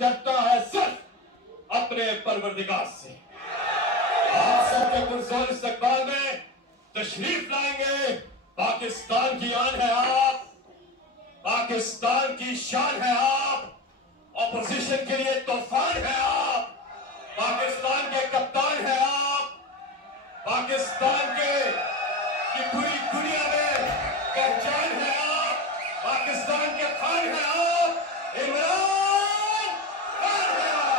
डरता है सिर्फ अपने परवरदिगार से। आप सबके पुरजोर इस्तकबाल में तशरीफ लाएंगे। पाकिस्तान की आन है आप, पाकिस्तान की शान है आप, ऑपोजिशन के लिए तूफान है आप, पाकिस्तान के कप्तान है आप, पाकिस्तान की पूरी दुनिया में पहचान है आप, पाकिस्तान के खान है आप, इमरान खान है आप।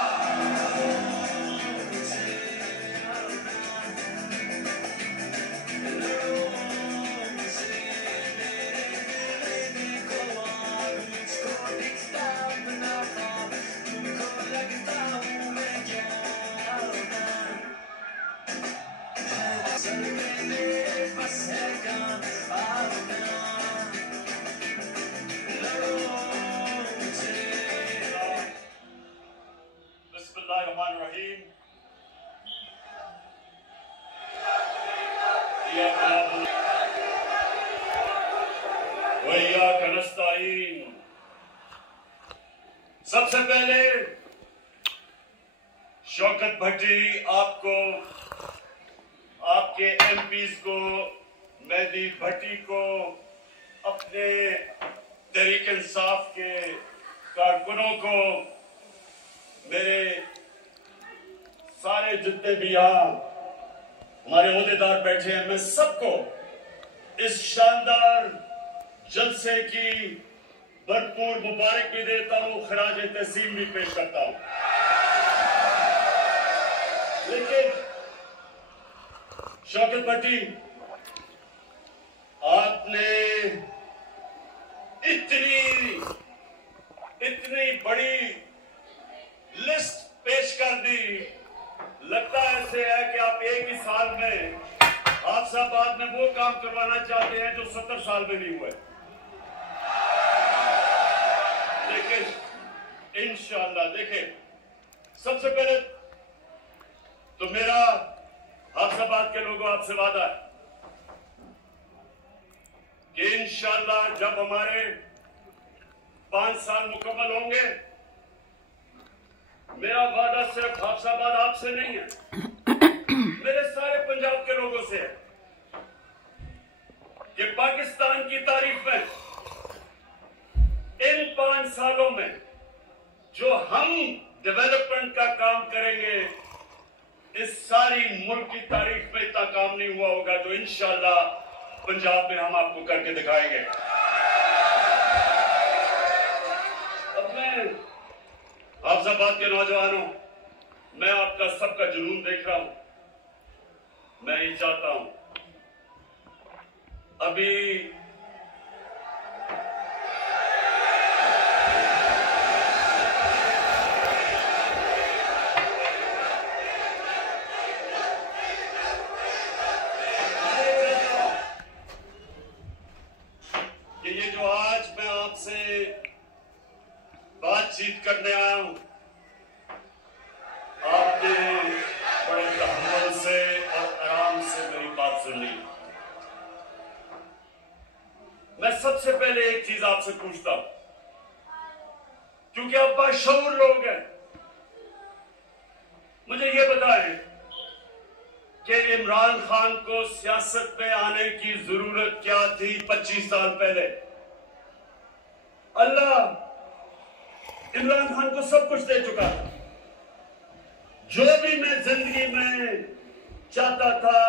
सबसे पहले शौकत भट्टी आपको, आपके एमपीज को, मेहदी भट्टी को, अपने तहरीक इंसाफ के कारकुनों को, मेरे सारे जितने भी यहाँ हमारे ओहदेदार बैठे हैं, मैं सबको इस शानदार जलसे की भरपूर मुबारक भी देता हूं, खराज तहसीन भी पेश करता हूं। लेकिन शौकत भट्टी, आपने इतनी बड़ी लिस्ट पेश कर दी, लगता ऐसे है कि आप एक ही साल में हाफिजाबाद में वो काम करवाना चाहते हैं जो 70 साल में नहीं हुए। लेकिन इंशाअल्लाह देखें, सबसे पहले तो मेरा हाफिजाबाद के लोगों आपसे वादा है कि इंशाअल्लाह जब हमारे 5 साल मुकम्मल होंगे, मेरा वादा सिर्फ हाफिजाबाद आपसे नहीं है, मेरे सारे पंजाब के लोगों से है कि पाकिस्तान की तारीफ में इन 5 सालों में जो हम डेवलपमेंट का काम करेंगे, इस सारी मुल्क की तारीफ में इतना काम नहीं हुआ होगा जो इंशाअल्लाह पंजाब में हम आपको करके दिखाएंगे। अब मैं हाफिजाबाद के नौजवानों, मैं आपका सबका जुनून देख रहा हूं, मैं ये चाहता हूं अभी बातचीत करने आया हूं, आपने बड़े तहम्मुल से और आराम से मेरी बात सुनी। मैं सबसे पहले एक चीज आपसे पूछता हूं, क्योंकि आप बाशऊर लोग हैं, मुझे ये बताएं कि इमरान खान को सियासत में आने की जरूरत क्या थी 25 साल पहले? अल्लाह इमरान खान को सब कुछ दे चुका था, जो भी मैं जिंदगी में चाहता था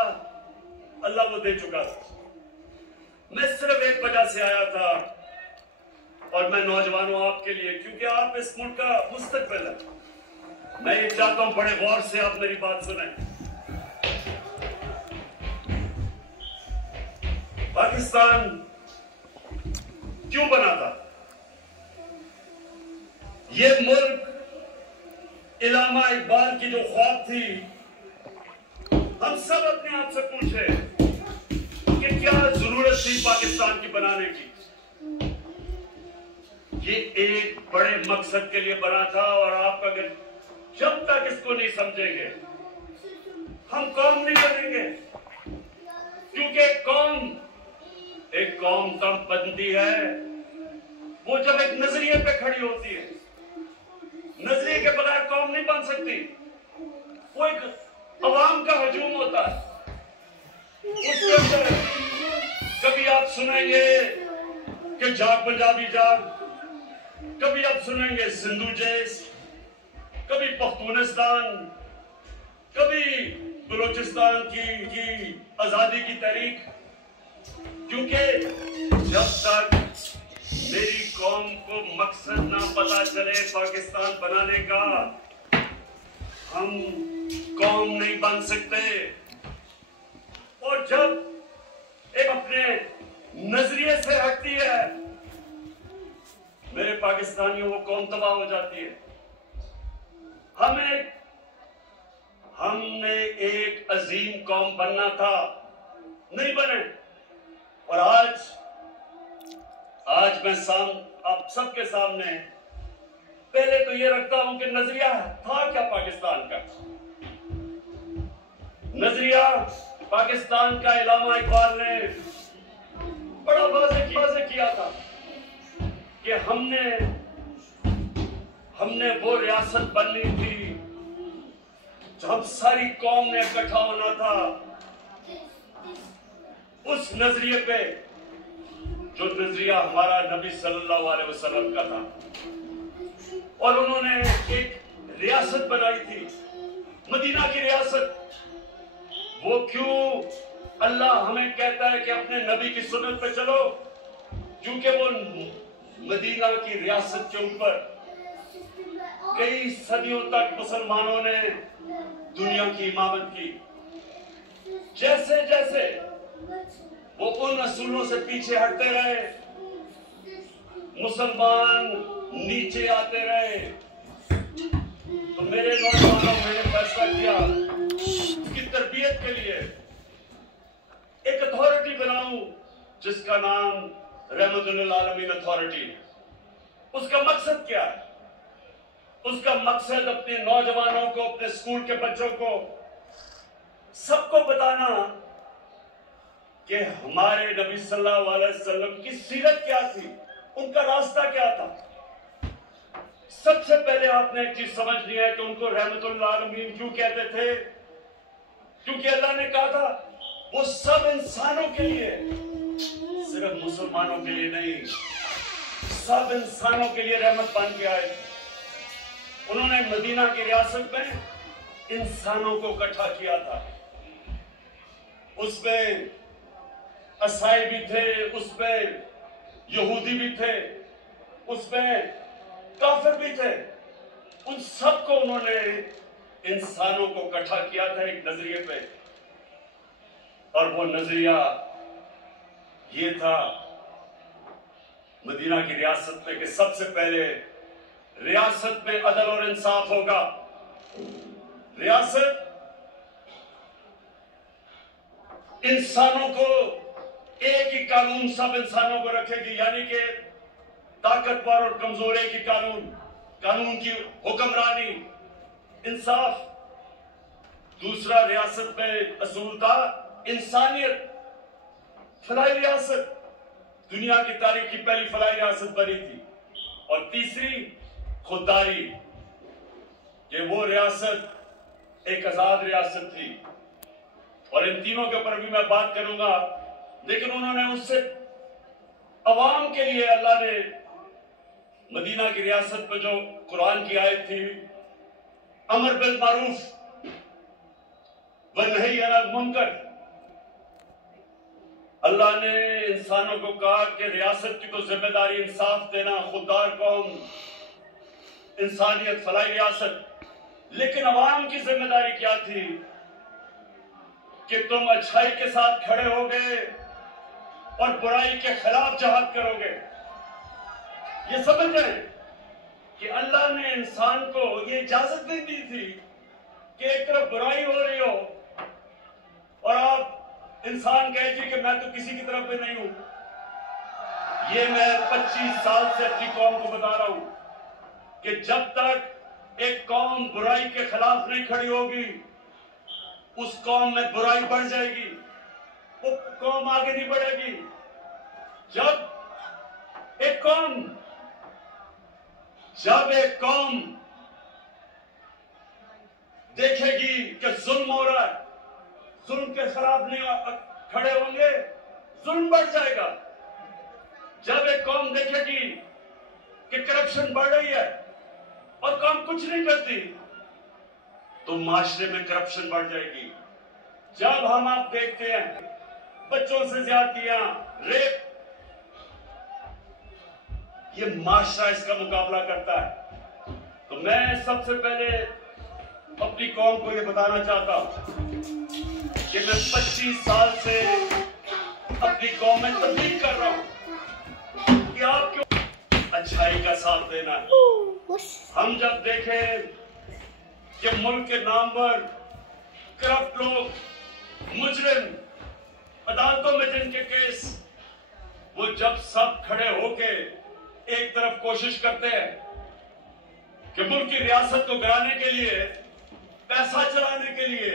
अल्लाह वो दे चुका था। मैं सिर्फ एक वजह से आया था, और मैं नौजवानों आपके लिए, क्योंकि आप इस मुल्क का मुस्तकबिल है। मैं ये चाहता हूं बड़े गौर से आप मेरी बात सुनें। पाकिस्तान क्यों बना था? ये मुल्क इलामा इकबाल की जो ख्वाब थी, हम सब अपने आप से पूछे कि क्या जरूरत थी पाकिस्तान की बनाने की? ये एक बड़े मकसद के लिए बना था, और आप अगर जब तक इसको नहीं समझेंगे हम कौम नहीं बनेंगे, क्योंकि एक कौम तब बनती है वो जब एक नजरिए पे खड़ी होती है। सकती। वो एक अवाम का हजूम होता है, उसके अंदर कभी आप सुनेंगे कि जाग पंजाबी जाग, कभी आप सुनेंगे सिंधु जैस, कभी पख्तूनिस्तान, कभी बलोचिस्तान की आजादी की तहरीक। क्योंकि जब तक मेरी कौम को मकसद ना पता चले पाकिस्तान बनाने का, हम कौम नहीं बन सकते। और जब एक अपने नजरिए से हटती है मेरे पाकिस्तानियों, वो कौम तबाह हो जाती है। हमने एक अजीम कौम बनना था, नहीं बने। और आज मैं आप सबके सामने पहले तो ये रखता हूं कि नजरिया था क्या पाकिस्तान का। नजरिया पाकिस्तान का इल्लामा इकबाल ने बड़ा वाज़ेह किया था कि हमने वो रियासत बननी थी जब सारी कौम ने इकट्ठा होना था। उस नजरिए पे, जो नजरिया हमारा नबी सल्लल्लाहु अलैहि वसल्लम का था, और उन्होंने एक रियासत बनाई थी, मदीना की रियासत। वो क्यों अल्लाह हमें कहता है कि अपने नबी की सुन्नत पे चलो? क्योंकि वो मदीना की रियासत के ऊपर कई सदियों तक मुसलमानों ने दुनिया की इमामत की। जैसे जैसे वो उन असूलों से पीछे हटते रहे, मुसलमान नीचे आते रहे, तो मेरे नौजवानों, मैंने फैसला किया उसकी तरबियत के लिए एक अथॉरिटी बनाऊं जिसका नाम रहमतुल आलमीन अथॉरिटी। उसका मकसद क्या है? उसका मकसद अपने नौजवानों को, अपने स्कूल के बच्चों को, सबको बताना कि हमारे नबी सल्लल्लाहु अलैहि वसल्लम की सीरत क्या थी, उनका रास्ता क्या था। सबसे पहले आपने एक चीज समझनी है कि उनको रहमतुल आलमीन क्यों कहते थे? क्योंकि अल्लाह ने कहा था वो सब इंसानों के लिए, सिर्फ मुसलमानों के लिए नहीं, सब इंसानों के लिए रहमत बन के आए। उन्होंने मदीना की रियासत में इंसानों को इकट्ठा किया था। उसमें ईसाई भी थे, उसमें यहूदी भी थे, उसमें काफिर भी थे। उन सबको उन्होंने, इंसानों को इकट्ठा किया था एक नजरिए पे। और वो नजरिया ये था मदीना की रियासत में कि सबसे पहले रियासत में अदल और इंसाफ होगा। रियासत इंसानों को एक ही कानून सब इंसानों को रखेगी, यानी कि ताकतवर और कमजोर एक ही कानून की हुक्मरानी, इंसाफ। दूसरा रियासत में असूल था इंसानियत, फलाही रियासत, दुनिया की तारीख की पहली फलाही रियासत बनी थी। और तीसरी खुददारी, कि वो रियासत एक आजाद रियासत थी। और इन तीनों के ऊपर भी मैं बात करूंगा, लेकिन उन्होंने उससे अवाम के लिए अल्लाह ने मदीना की रियासत में जो कुरान की आयत थी, अमर बिल मारूफ व नही अनिल मुनकर, अल्लाह ने इंसानों को कहा कि रियासत की तो जिम्मेदारी इंसाफ देना, खुददार कौम, इंसानियत, फलाही रियासत। लेकिन अवाम की जिम्मेदारी क्या थी? कि तुम अच्छाई के साथ खड़े होगे और बुराई के खिलाफ जहाद करोगे। ये समझ रहे कि अल्लाह ने इंसान को ये इजाजत नहीं दी थी कि एक तरफ बुराई हो रही हो और आप इंसान कहे कि मैं तो किसी की तरफ पे नहीं हूं। ये मैं 25 साल से अपनी कौम को बता रहा हूं कि जब तक एक कौम बुराई के खिलाफ नहीं खड़ी होगी, उस कौम में बुराई बढ़ जाएगी, वो कौम आगे नहीं बढ़ेगी। जब एक कौम देखेगी कि जुल्म हो रहा है, जुल्म के खिलाफ नहीं खड़े होंगे, जुल्म बढ़ जाएगा। जब एक कौम देखेगी कि करप्शन बढ़ रही है और कौम कुछ नहीं करती, तो माशरे में करप्शन बढ़ जाएगी। जब हम आप देखते हैं बच्चों से ज्यादतियां, रेप, ये माशरा इसका मुकाबला करता है। तो मैं सबसे पहले अपनी कौम को ये बताना चाहता हूं कि मैं 25 साल से अपनी कौम में तब्लीग कर रहा हूं कि आप क्यों अच्छाई का साथ देना है। हम जब देखें कि मुल्क के नामवर करप्ट लोग, मुजरिम, अदालतों में जिनके केस, वो जब सब खड़े होके एक तरफ कोशिश करते हैं कि मुल्क की रियासत को गिराने के लिए, पैसा चलाने के लिए,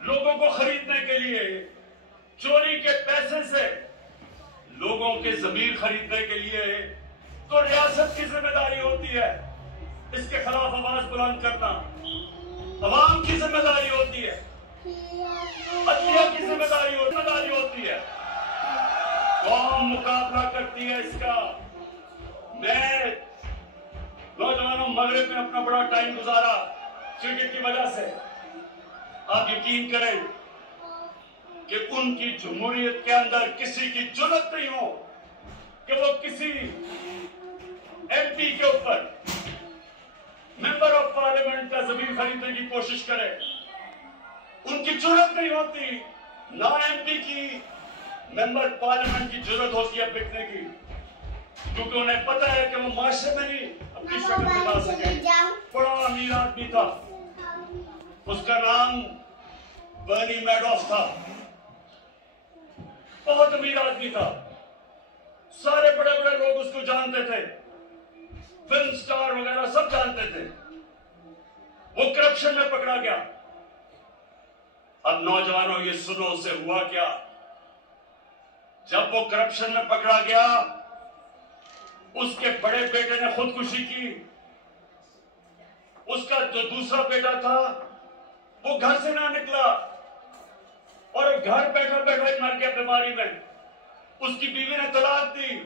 लोगों को खरीदने के लिए, चोरी के पैसे से लोगों के जमीर खरीदने के लिए, तो रियासत की जिम्मेदारी होती है इसके खिलाफ आवाज बुलंद करना, अवाम की जिम्मेदारी होती है, अदलिया की जिम्मेदारी होती है। कौम मुकाबला करती है इसका। मैं नौजवानों मगरिब में अपना बड़ा टाइम गुजारा क्रिकेट की वजह से। आप यकीन करें कि उनकी जमहूरियत के अंदर किसी की जुर्रत नहीं हो कि वो किसी एमपी के ऊपर, मेंबर ऑफ पार्लियामेंट का जमीन खरीदने की कोशिश करे। उनकी जुर्रत नहीं होती, ना एमपी की, मेंबर पार्लियामेंट की जुर्रत होती है बिकने की, क्योंकि उन्हें पता है कि वो माशरे में नहीं अपनी शक्ल दिखा सके। बड़ा अमीर आदमी था, उसका नाम बर्नी मैडॉफ था, बहुत अमीर आदमी था, सारे बड़े बड़े लोग उसको जानते थे, फिल्म स्टार वगैरह सब जानते थे। वो करप्शन में पकड़ा गया। अब नौजवानों ये सुनो, उसे हुआ क्या? जब वो करप्शन में पकड़ा गया, उसके बड़े बेटे ने खुदकुशी की। उसका जो दूसरा बेटा था वो घर से ना निकला और घर बैठा बैठा मर गया बीमारी में। उसकी बीवी ने तलाक दी,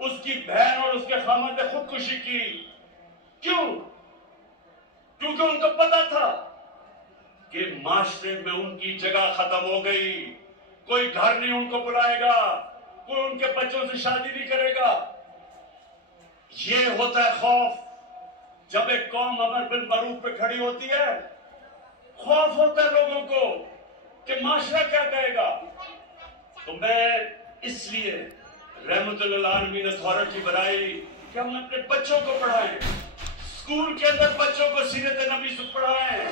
उसकी बहन और उसके खामद ने खुदकुशी की। क्यों? क्योंकि उनको पता था कि माशरे में उनकी जगह खत्म हो गई, कोई घर नहीं उनको बुलाएगा, कोई उनके बच्चों से शादी नहीं करेगा। ये होता है खौफ। जब एक कौम अमर बिल मरूफ पे खड़ी होती है, खौफ होता है लोगों को कि माशरा क्या कहेगा। तो मैं इसलिए रहमतुल्लिल आलमीन अथॉरिटी बनाई कि हम अपने बच्चों को पढ़ाएं, स्कूल के अंदर बच्चों को सीरत नबी से पढ़ाएं,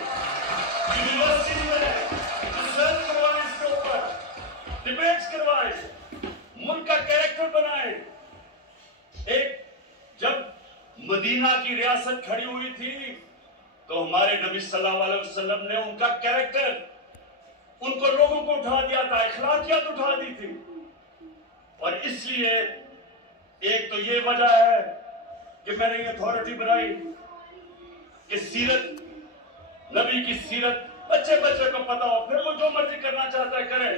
यूनिवर्सिटी में रिसर्च करवाएं, इसके ऊपर डिबेट्स करवाएं, मुल्क का कैरेक्टर बनाएं। एक जब मदीना की रियासत खड़ी हुई थी तो हमारे नबी सल्लल्लाहु अलैहि वसल्लम ने उनका कैरेक्टर, उनको लोगों को उठा दिया था, अखलाकियात उठा दी थी। और इसलिए एक तो ये वजह है कि मैंने ये अथॉरिटी बनाई कि सीरत, नबी की सीरत बच्चे बच्चे को पता हो, फिर वो जो मर्जी करना चाहता है करे,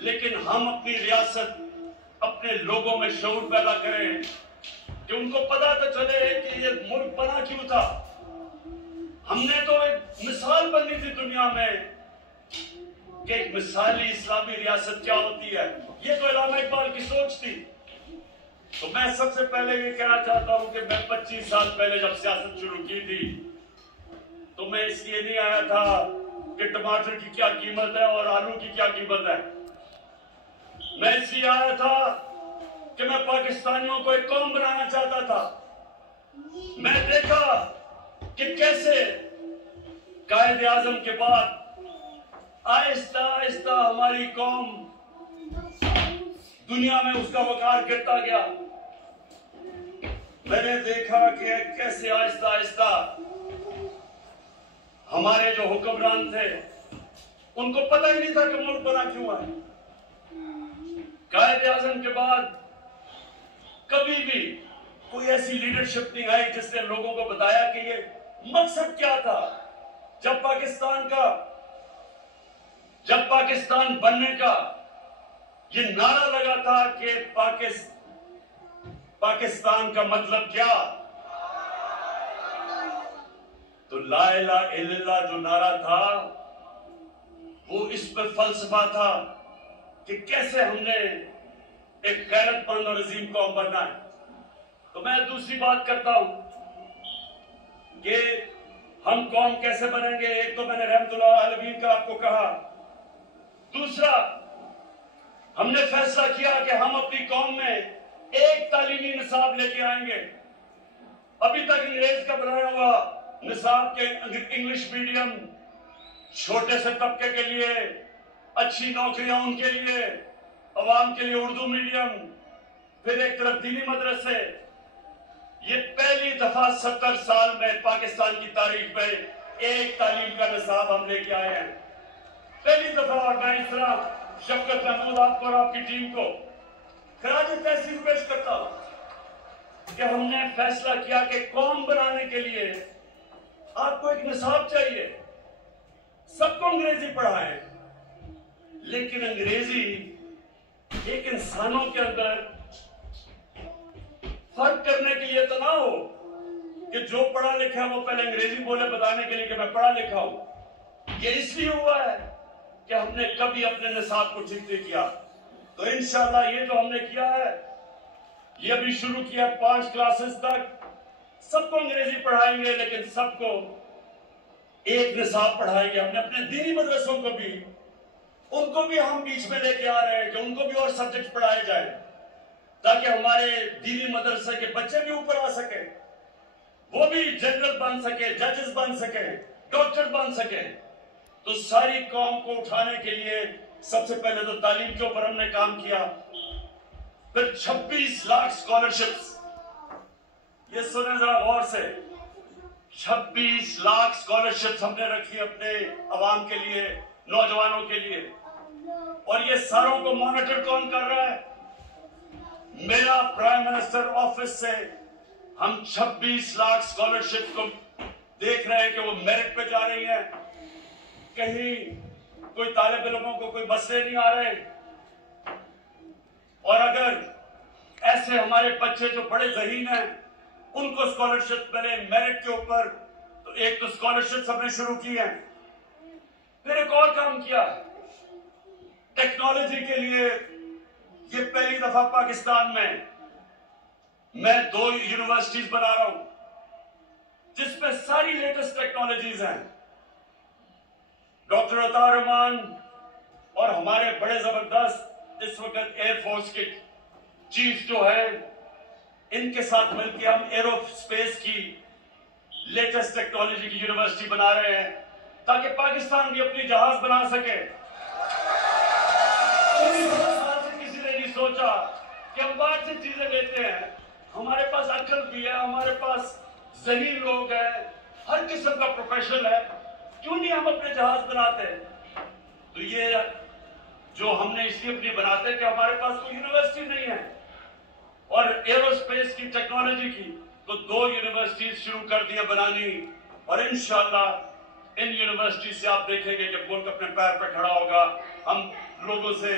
लेकिन हम अपनी रियासत, अपने लोगों में शऊर पैदा करें कि उनको पता तो चले कि ये मुल्क बना क्यों था। हमने तो एक मिसाल बननी थी दुनिया में कि एक मिसाली इस्लामी रियासत क्या होती है। ये तो इलामा इकबाल की सोच थी। तो मैं सबसे पहले ये कहना चाहता हूं कि मैं 25 साल पहले जब सियासत शुरू की थी तो मैं इसलिए नहीं आया था कि टमाटर की क्या कीमत है और आलू की क्या कीमत है। मैं इसलिए आया था कि मैं पाकिस्तानियों को एक कौम बनाना चाहता था। मैं देखा कि कैसे कायद आजम के बाद आहिस्ता आहिस्ता हमारी कौम दुनिया में उसका वकार गिरता गया। मैंने देखा कि कैसे आहिस्ता आहिस्ता हमारे जो हुक्मरान थे उनको पता ही नहीं था कि मुल्क बना क्यों है। कायद आजम के बाद कभी भी कोई ऐसी लीडरशिप नहीं आई जिसने लोगों को बताया कि ये मकसद क्या था, जब पाकिस्तान बनने का ये नारा लगा था कि पाकिस्तान का मतलब क्या, तो ला इलाहा इल्लल्लाह जो नारा था वो इस पर फलसफा था कि कैसे हमने एक गैरतमंद और अजीम कौम बनना है। तो मैं दूसरी बात करता हूं कि हम कौम कैसे बनेंगे। एक तो मैंने रहमतुल्लाह अलवीन का आपको कहा, दूसरा हमने फैसला किया कि हम अपनी कौम में एक तालीमी निसाब लेके आएंगे। अभी तक अंग्रेज का बनाया हुआ निसाब के इंग्लिश मीडियम छोटे से तबके के लिए, अच्छी नौकरियां उनके लिए, अवाम के लिए उर्दू मीडियम, फिर एक तरफ दीनी मदरसे। ये पहली दफा 70 साल में पाकिस्तान की तारीख में एक तालीम का निसाब हम लेके आए हैं, पहली दफा। और मैं इस तरह शफकत महमूद आपको और आपकी टीम को खराज तहसीन पेश करता हूं कि हमने फैसला किया कि कौम बनाने के लिए आपको एक निसाब चाहिए। सबको अंग्रेजी पढ़ाएं, लेकिन अंग्रेजी एक इंसानों के अंदर फर्क करने के लिए तो ना हो कि जो पढ़ा लिखा है वो पहले अंग्रेजी बोले बताने के लिए कि मैं पढ़ा लिखा हूं। ये इसलिए हुआ है कि हमने कभी अपने निसाब को ठीक नहीं किया। तो इंशाल्लाह ये जो हमने किया है, ये अभी शुरू किया 5 क्लासेस तक सबको अंग्रेजी पढ़ाएंगे, लेकिन सबको एक निसाब पढ़ाएंगे। हमने अपने दीनी मदरसों को भी, उनको भी हम बीच में लेके आ रहे हैं कि उनको भी और सब्जेक्ट पढ़ाए जाए, ताकि हमारे दीनी मदरसे के बच्चे भी ऊपर आ सके, वो भी जनरल बन सके, जजेस बन सके, डॉक्टर बन सके। तो सारी कौम को उठाने के लिए सबसे पहले तो तालीम के ऊपर हमने काम किया, फिर 26 लाख स्कॉलरशिप्स। ये सुने जरा गौर से, 26 लाख स्कॉलरशिप्स हमने रखी अपने अवाम के लिए, नौजवानों के लिए। और ये सारों को मॉनिटर कौन कर रहा है? मेरा प्राइम मिनिस्टर ऑफिस से हम 26 लाख स्कॉलरशिप को देख रहे हैं कि वो मेरिट पे जा रही है। कहीं कोई तालिब इल्मों को कोई मसले नहीं आ रहे। और अगर ऐसे हमारे बच्चे जो बड़े ज़हीन हैं उनको स्कॉलरशिप मिले मेरिट के ऊपर, तो एक तो स्कॉलरशिप हमने शुरू की है। फिर एक और काम किया टेक्नोलॉजी के लिए। ये पहली दफा पाकिस्तान में मैं 2 यूनिवर्सिटीज बना रहा हूं जिसमें सारी लेटेस्ट टेक्नोलॉजीज हैं। डॉक्टर अता रहमान और हमारे बड़े जबरदस्त इस वक्त एयरफोर्स के चीफ जो है, इनके साथ मिलकर हम एरोस्पेस की लेटेस्ट टेक्नोलॉजी की यूनिवर्सिटी बना रहे हैं, ताकि पाकिस्तान भी अपनी जहाज बना सके। किसी ने नहीं सोचा कि हम बाहर से चीजें लेते हैं, हमारे पास अक्ल भी है, हमारे पास ज़हीन लोग हैं, हर किस्म का प्रोफेशन है, क्यों नहीं हम अपने जहाज बनाते? तो ये जो हमने इसलिए अपनी बनाते कि हमारे पास कोई यूनिवर्सिटी नहीं है। और एरोस्पेस की टेक्नोलॉजी की तो 2 यूनिवर्सिटीज शुरू कर दिया बनानी, और इंशाल्लाह इन यूनिवर्सिटी से आप देखेंगे कि मुल्क अपने पैर पर खड़ा होगा। हम लोगों से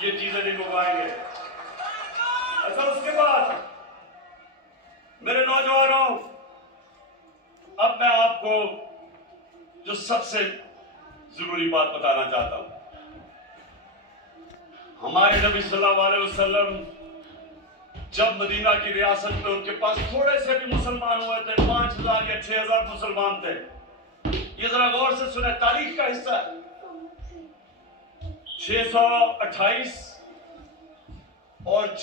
ये चीजें नहीं मंगवाएंगे। अच्छा, उसके बाद मेरे नौजवानों, अब मैं आपको जो सबसे जरूरी बात बताना चाहता हूं। हमारे नबी सल्लल्लाहु अलैहि वसल्लम जब मदीना की रियासत में उनके पास थोड़े से भी मुसलमान हुए थे, 5000 या 6000 मुसलमान थे। ये जरा गौर से सुने, तारीख का हिस्सा है। 628 और